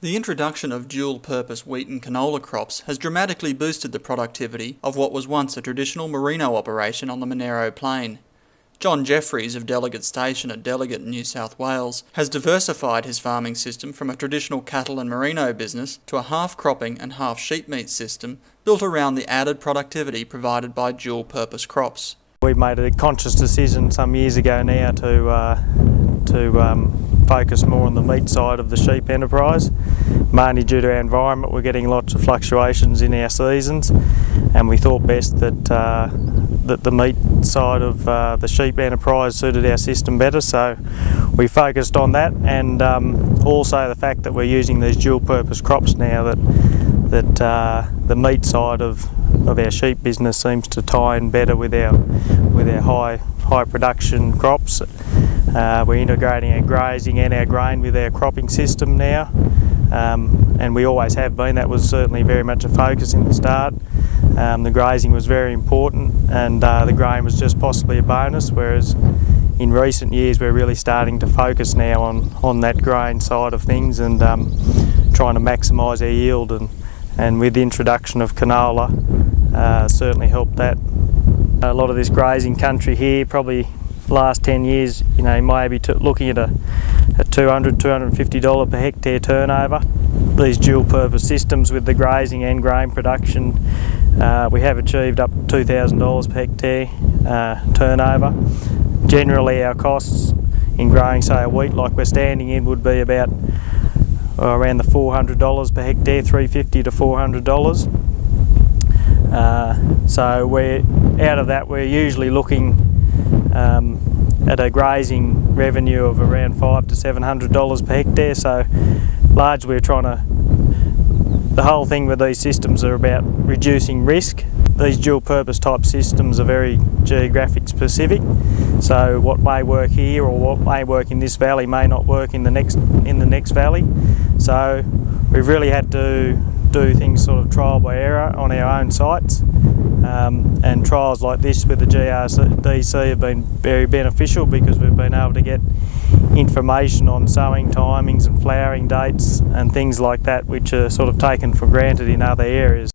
The introduction of dual-purpose wheat and canola crops has dramatically boosted the productivity of what was once a traditional Merino operation on the Monaro Plain. John Jeffries of Delegate Station at Delegate in New South Wales has diversified his farming system from a traditional cattle and merino business to a half-cropping and half-sheep meat system built around the added productivity provided by dual-purpose crops. We've made a conscious decision some years ago now to focus more on the meat side of the sheep enterprise. Mainly due to our environment, we're getting lots of fluctuations in our seasons, and we thought best that the meat side of the sheep enterprise suited our system better, so we focused on that, and also the fact that we're using these dual-purpose crops now, that the meat side of our sheep business seems to tie in better with our high production crops. We're integrating our grazing and our grain with our cropping system now, and we always have been. That was certainly very much a focus in the start. The grazing was very important, and the grain was just possibly a bonus, whereas in recent years we're really starting to focus now on that grain side of things and trying to maximise our yield, and with the introduction of canola certainly helped that. A lot of this grazing country here, probably last 10 years, you know, maybe looking at a $200, $250 per hectare turnover. These dual purpose systems with the grazing and grain production, we have achieved up to $2,000 per hectare turnover. Generally our costs in growing, say, a wheat like we're standing in would be about around the $400 per hectare, $350 to $400. So we're out of that, we're usually looking at a grazing revenue of around $500 to $700 per hectare. So largely we're trying to, the whole thing with these systems are about reducing risk. These dual purpose type systems are very geographic specific, so what may work here or what may work in this valley may not work in the next valley. So we've really had to do things sort of trial by error on our own sites, and trials like this with the GRDC have been very beneficial because we've been able to get information on sowing timings and flowering dates and things like that, which are sort of taken for granted in other areas.